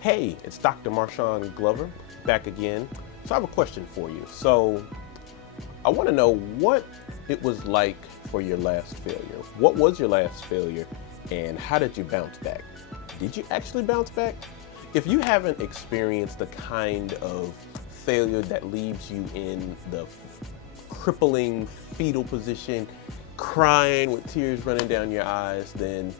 Hey, it's Dr. Marshawn Glover back again. So I have a question for you. So I want to know what it was like for your last failure. What was your last failure and how did you bounce back? Did you actually bounce back? If you haven't experienced the kind of failure that leaves you in the crippling fetal position, crying with tears running down your eyes, then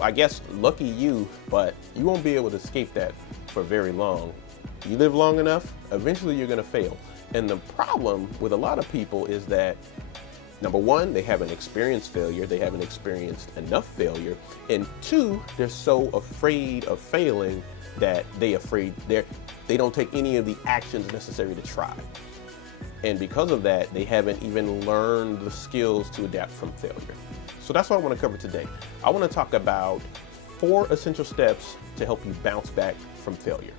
I guess lucky you, but you won't be able to escape that for very long. You live long enough, eventually you're gonna fail. And the problem with a lot of people is that, number one, they haven't experienced failure, they haven't experienced enough failure, and two, they're so afraid of failing that they don't take any of the actions necessary to try. And because of that, they haven't even learned the skills to adapt from failure. So that's what I want to cover today. I want to talk about 4 essential steps to help you bounce back from failure.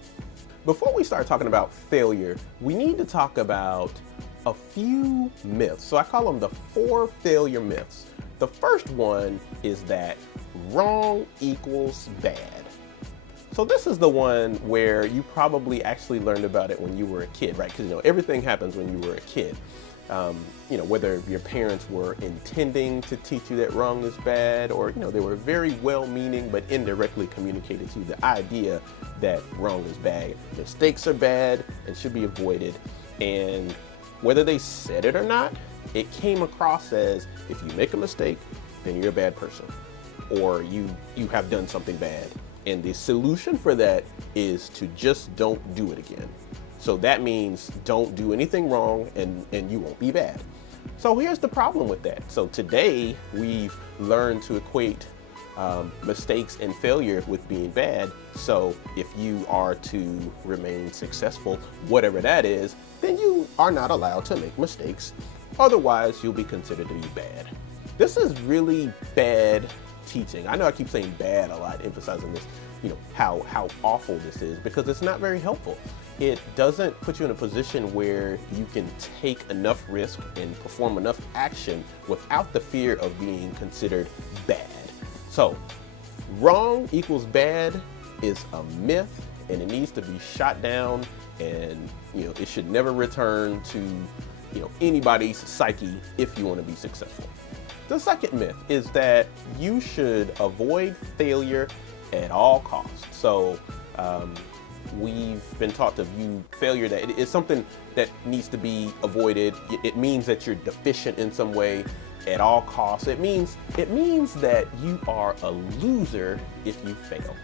Before we start talking about failure, we need to talk about a few myths. So I call them the 4 failure myths. The first one is that wrong equals bad. So this is the one where you probably actually learned about it when you were a kid, right? Because everything happens when you were a kid. Whether your parents were intending to teach you that wrong is bad, or they were very well-meaning but indirectly communicated to you the idea that wrong is bad. Mistakes are bad and should be avoided. And whether they said it or not, it came across as if you make a mistake, then you're a bad person, or you have done something bad. And the solution for that is to just don't do it again. So that means don't do anything wrong and you won't be bad. So here's the problem with that. So today we've learned to equate mistakes and failure with being bad. So if you are to remain successful, whatever that is, then you are not allowed to make mistakes. Otherwise, you'll be considered to be bad. This is really bad teaching. I know I keep saying bad a lot, emphasizing this, how awful this is, because it's not very helpful. It doesn't put you in a position where you can take enough risk and perform enough action without the fear of being considered bad. So wrong equals bad is a myth, and it needs to be shot down, and it should never return to anybody's psyche if you want to be successful. The second myth is that you should avoid failure at all costs. So we've been taught to view failure that it is something that needs to be avoided. It means that you're deficient in some way at all costs. It means that you are a loser if you fail.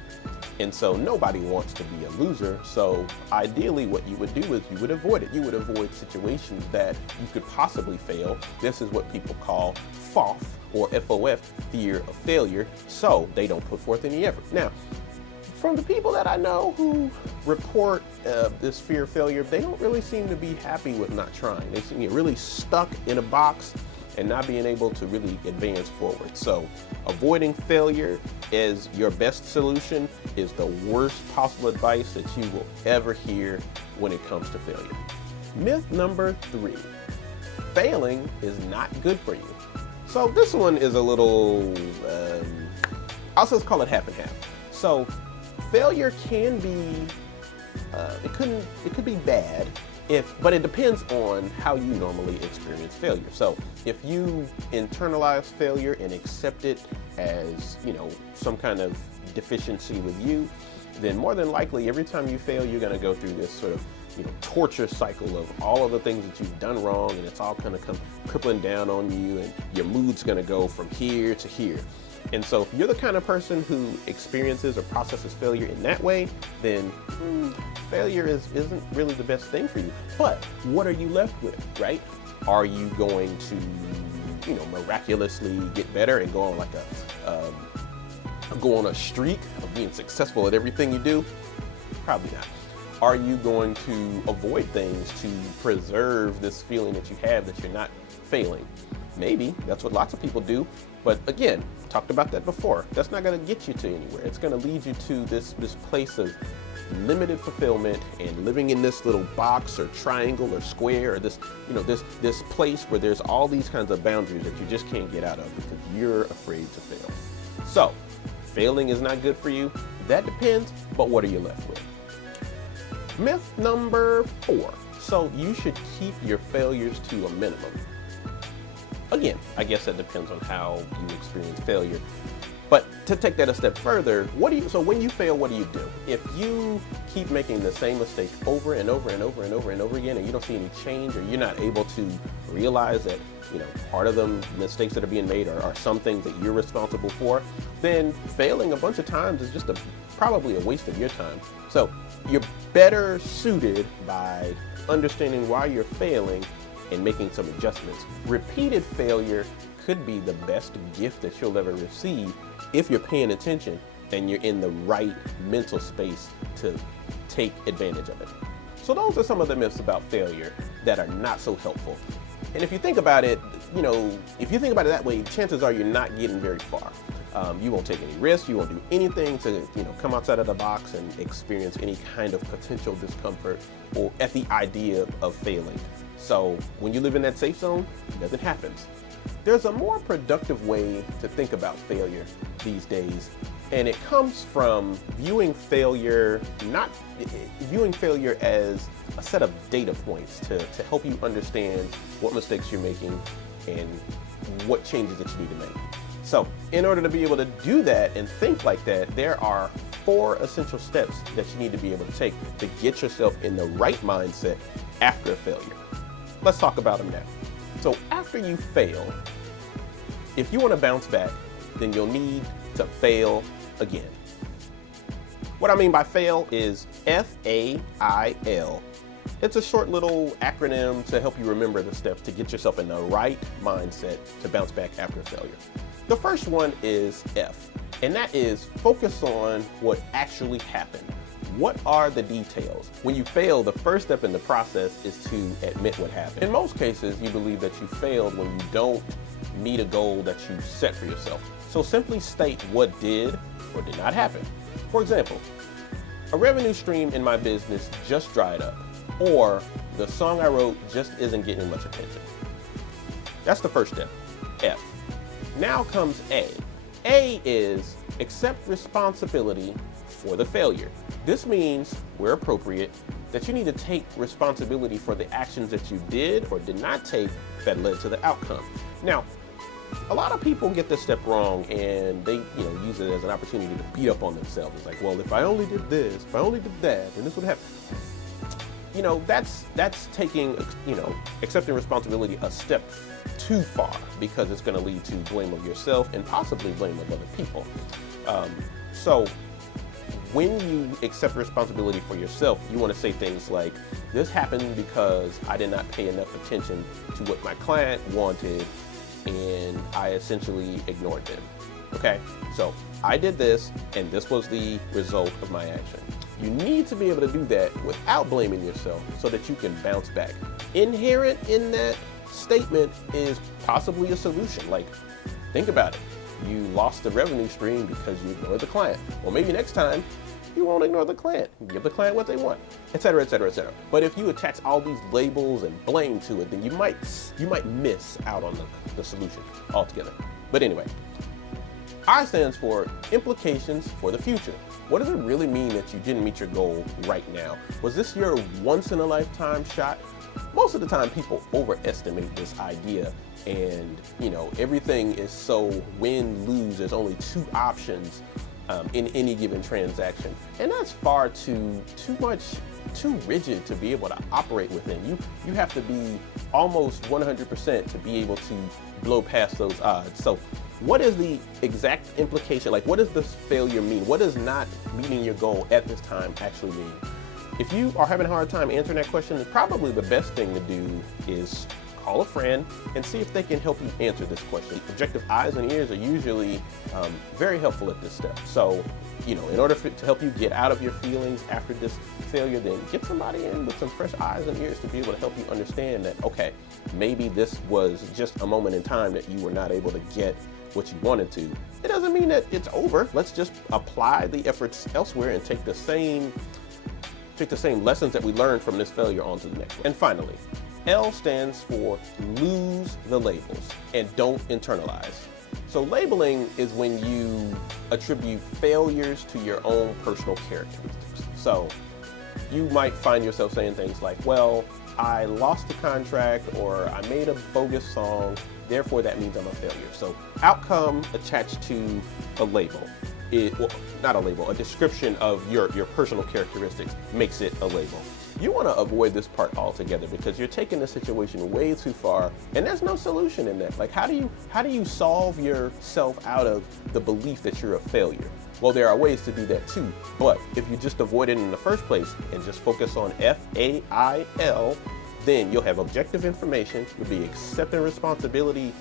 And so nobody wants to be a loser. So ideally what you would do is you would avoid it. You would avoid situations that you could possibly fail. This is what people call FOF, or FOF, fear of failure. So they don't put forth any effort. Now, from the people that I know who report this fear of failure, they don't really seem to be happy with not trying. They seem to get really stuck in a box and not being able to really advance forward. So avoiding failure as your best solution is the worst possible advice that you will ever hear when it comes to failure. Myth number 3, failing is not good for you. So this one is a little, I'll just call it half and half. So failure can be, it could be bad, but it depends on how you normally experience failure. So if you internalize failure and accept it as, some kind of deficiency with you, then more than likely every time you fail, you're going to go through this sort of, torture cycle of all of the things that you've done wrong, and it's all going to come crippling down on you, and your mood's going to go from here to here. And so if you're the kind of person who experiences or processes failure in that way, then failure isn't really the best thing for you. But what are you left with, right? Are you going to, miraculously get better and go on a streak of being successful at everything you do? Probably not. Are you going to avoid things to preserve this feeling that you have that you're not failing? Maybe. That's what lots of people do. But again, talked about that before. That's not going to get you to anywhere. It's going to lead you to this place of limited fulfillment and living in this little box or triangle or square or this place where there's all these kinds of boundaries that you just can't get out of because you're afraid to fail. So failing is not good for you. That depends, but what are you left with? Myth number 4. So you should keep your failures to a minimum. Again, I guess that depends on how you experience failure. But to take that a step further, so when you fail, what do you do? If you keep making the same mistake over and over and over and over and over again, and you don't see any change, or you're not able to realize that, part of the mistakes that are being made are some things that you're responsible for, then failing a bunch of times is just probably a waste of your time. So you're better suited by understanding why you're failing and making some adjustments. Repeated failure could be the best gift that you'll ever receive if you're paying attention and you're in the right mental space to take advantage of it. So those are some of the myths about failure that are not so helpful. And if you think about it, that way, chances are you're not getting very far. You won't take any risks. You won't do anything to, come outside of the box and experience any kind of potential discomfort or at the idea of failing. So when you live in that safe zone, nothing happens. There's a more productive way to think about failure these days, and it comes from viewing failure as a set of data points to help you understand what mistakes you're making and what changes that you need to make. So in order to be able to do that and think like that, there are 4 essential steps that you need to be able to take to get yourself in the right mindset after a failure. Let's talk about them now. So after you fail, if you want to bounce back, then you'll need to fail again. What I mean by fail is FAIL. It's a short little acronym to help you remember the steps to get yourself in the right mindset to bounce back after a failure. The first one is F, and that is focus on what actually happened. What are the details? When you fail, the first step in the process is to admit what happened. In most cases, you believe that you failed when you don't meet a goal that you set for yourself. So simply state what did or did not happen. For example, a revenue stream in my business just dried up, or the song I wrote just isn't getting much attention. That's the first step, F. Now comes A. A is accept responsibility for the failure. This means, where appropriate, that you need to take responsibility for the actions that you did or did not take that led to the outcome. Now, a lot of people get this step wrong, and they use it as an opportunity to beat up on themselves. It's like, well, if I only did this, if I only did that, then this would happen. That's taking, accepting responsibility a step too far, because it's going to lead to blame of yourself and possibly blame of other people. So when you accept responsibility for yourself, you want to say things like, this happened because I did not pay enough attention to what my client wanted, and I essentially ignored them. Okay, so I did this, and this was the result of my action. You need to be able to do that without blaming yourself so that you can bounce back. Inherent in that statement is possibly a solution. Like, think about it. You lost the revenue stream because you ignored the client. Well, maybe next time you won't ignore the client. Give the client what they want, etc., etc., etc. But if you attach all these labels and blame to it, then you might miss out on the solution altogether. But anyway, I stands for implications for the future. What does it really mean that you didn't meet your goal right now? Was this your once-in-a-lifetime shot? Most of the time, people overestimate this idea, and everything is so win-lose. There's only 2 options in any given transaction, and that's far too rigid to be able to operate within. You have to be almost 100% to be able to blow past those odds. So what is the exact implication? Like, what does this failure mean? What does not meeting your goal at this time actually mean? If you are having a hard time answering that question, probably the best thing to do is call a friend and see if they can help you answer this question. Objective eyes and ears are usually very helpful at this step. So, in order to help you get out of your feelings after this failure, then get somebody in with some fresh eyes and ears to be able to help you understand that, okay, maybe this was just a moment in time that you were not able to get what you wanted to. It doesn't mean that it's over. Let's just apply the efforts elsewhere and take the same lessons that we learned from this failure onto the next one. And finally, L stands for lose the labels and don't internalize. So labeling is when you attribute failures to your own personal characteristics. So you might find yourself saying things like, well, I lost the contract, or I made a bogus song, therefore that means I'm a failure. So outcome attached to a label, well, not a label, a description of your personal characteristics makes it a label. You want to avoid this part altogether because you're taking the situation way too far, and there's no solution in that. Like, how do you solve yourself out of the belief that you're a failure? Well, there are ways to do that too, but if you just avoid it in the first place and just focus on FAIL, then you'll have objective information, you'll be accepting responsibility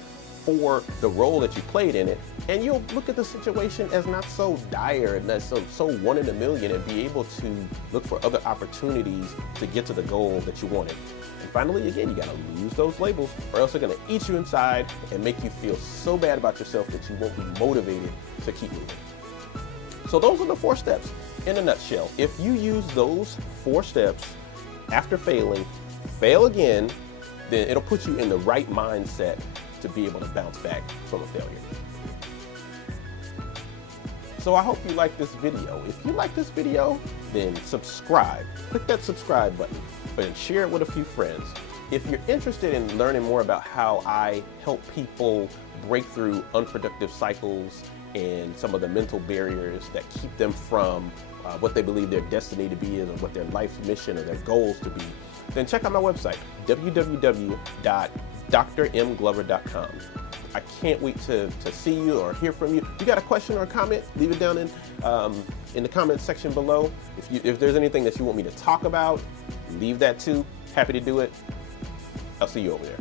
for the role that you played in it, and you'll look at the situation as not so dire and that's so one in a million, and be able to look for other opportunities to get to the goal that you wanted. And finally, again, you gotta lose those labels, or else they're gonna eat you inside and make you feel so bad about yourself that you won't be motivated to keep moving. So those are the 4 steps in a nutshell. If you use those 4 steps after failing, fail again, then it'll put you in the right mindset to be able to bounce back from a failure. So I hope you like this video. If you like this video, then subscribe. Click that subscribe button and share it with a few friends. If you're interested in learning more about how I help people break through unproductive cycles and some of the mental barriers that keep them from what they believe their destiny to be is, or what their life's mission or their goals to be, then check out my website, www.drmglover.com. I can't wait to see you or hear from you. If you got a question or a comment, leave it down in the comments section below. If there's anything that you want me to talk about, leave that too. Happy to do it. I'll see you over there.